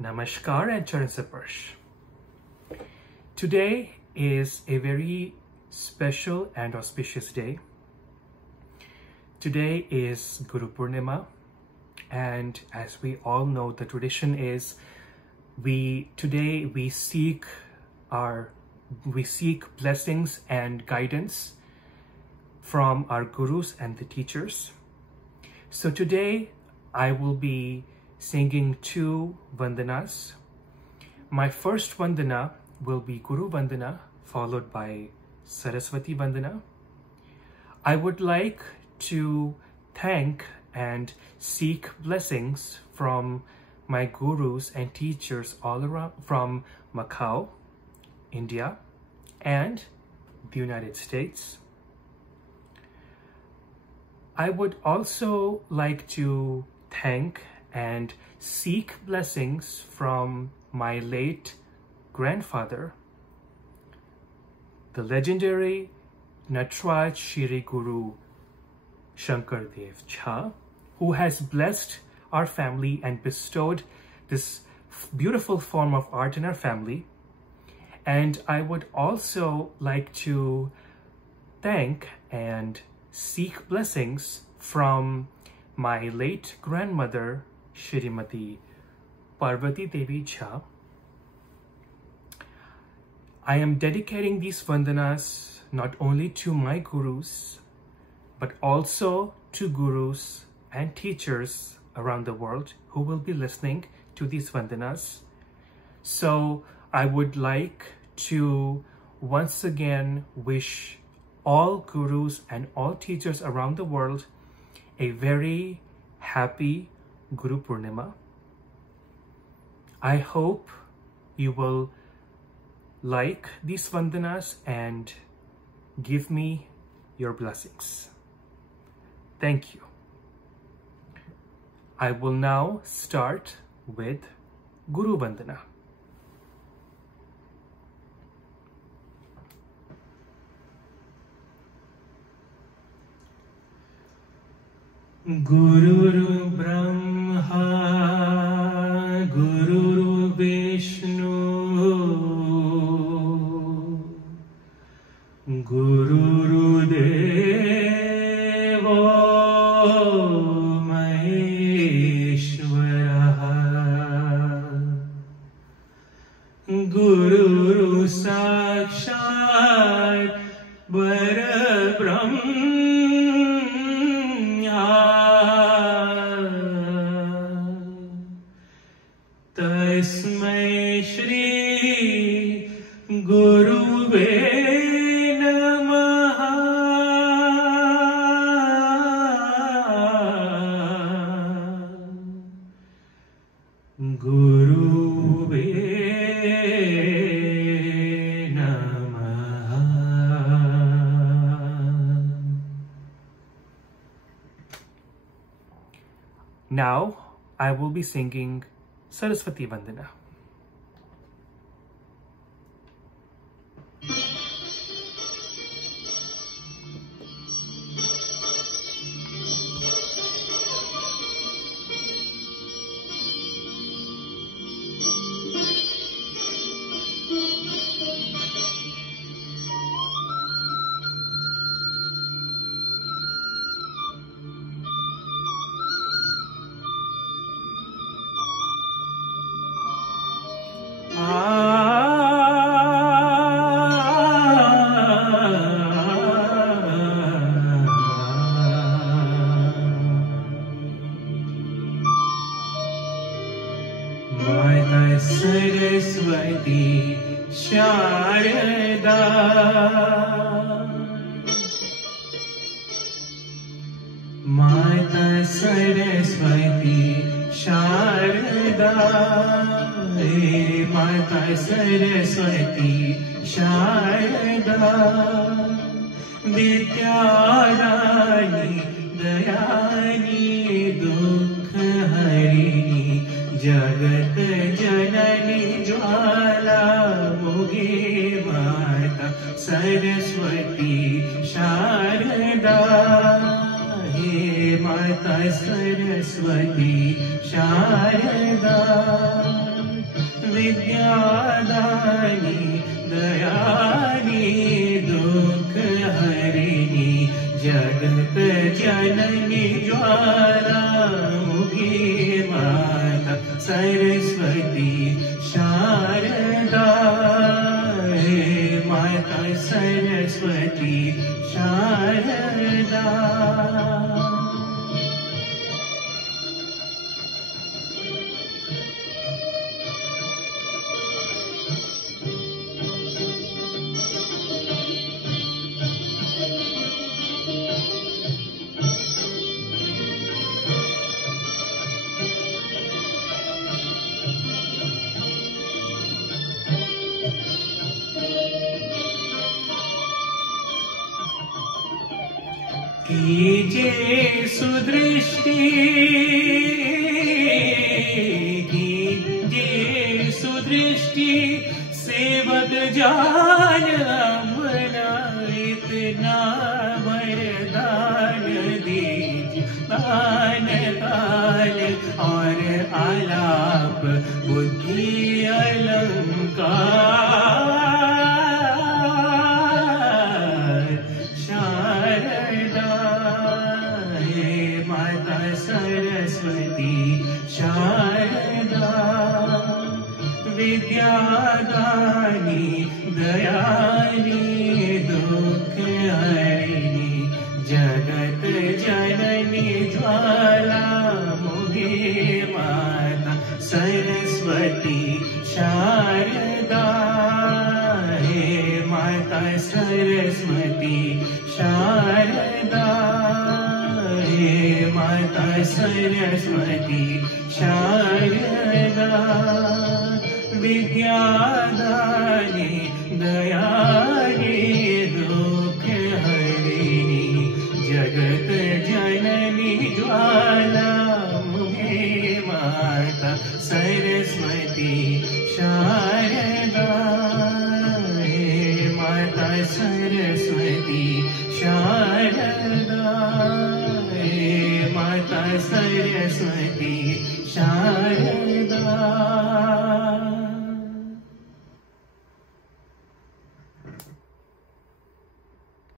Namaskar and Charan Saparsh. Today is a very special and auspicious day. Today is Guru Purnima, and as we all know, the tradition is we seek blessings and guidance from our gurus and the teachers. So today I will be singing two vandanas. My first vandana will be Guru Vandana, followed by Saraswati Vandana. I would like to thank and seek blessings from my gurus and teachers all around from Macau, India, and the United States. I would also like to thank and seek blessings from my late grandfather, the legendary Nataraj Shri Guru Shankar Dev Jha, who has blessed our family and bestowed this beautiful form of art in our family. And I would also like to thank and seek blessings from my late grandmother, Shrimati Parvati Devi Jha. I am dedicating these vandanas not only to my gurus, but also to gurus and teachers around the world who will be listening to these vandanas. So I would like to once again wish all gurus and all teachers around the world a very happy Guru Purnima. I hope you will like these vandanas and give me your blessings. Thank you. I will now start with Guru Vandana. Guru Brahma, Guru Vishnu, Guru Deva Maheshwara, Guru Sakshat Parabrahma. Tasmai Shri Guruve Namaha. Guruve Namaha. Now I will be singing Saraswati Vandana. Mata Saraswati Sharada, Mata Saraswati Sharada, Mata Saraswati Sharada, Vidyarani Dayani Dukha Harini, Jagat Janani Jwala Muge Mata Saraswati Sharada, He Mata Saraswati Sharada. Vidyadani दयानी दुख हरिणी जगत जननी ज्वालामुखी माता सरस्वती शारदा हे माता सरस्वती शारदा। कीजे सुदृष्टि कीजे सुदृष्टि सेवक जान अमरा इतना वरदान दीजिए दान काल और आलाप बुद्धि अलंकार शारदा हे माता सरस्वती शारदा। विद्यादानी दयानी दुख हरिणी जगत जननी ज्वालामुखी माता सरस्वती शारदा हे माता सरस्वती शारदा हे माता सरस्वती शारदा। विद्यादानी दयानी दुख हरिणी जगत जननी ज्वालामुखी माता सरस्वती शारदा हे माता सरस्वती शारदा हे माता सरस्वती शारदा।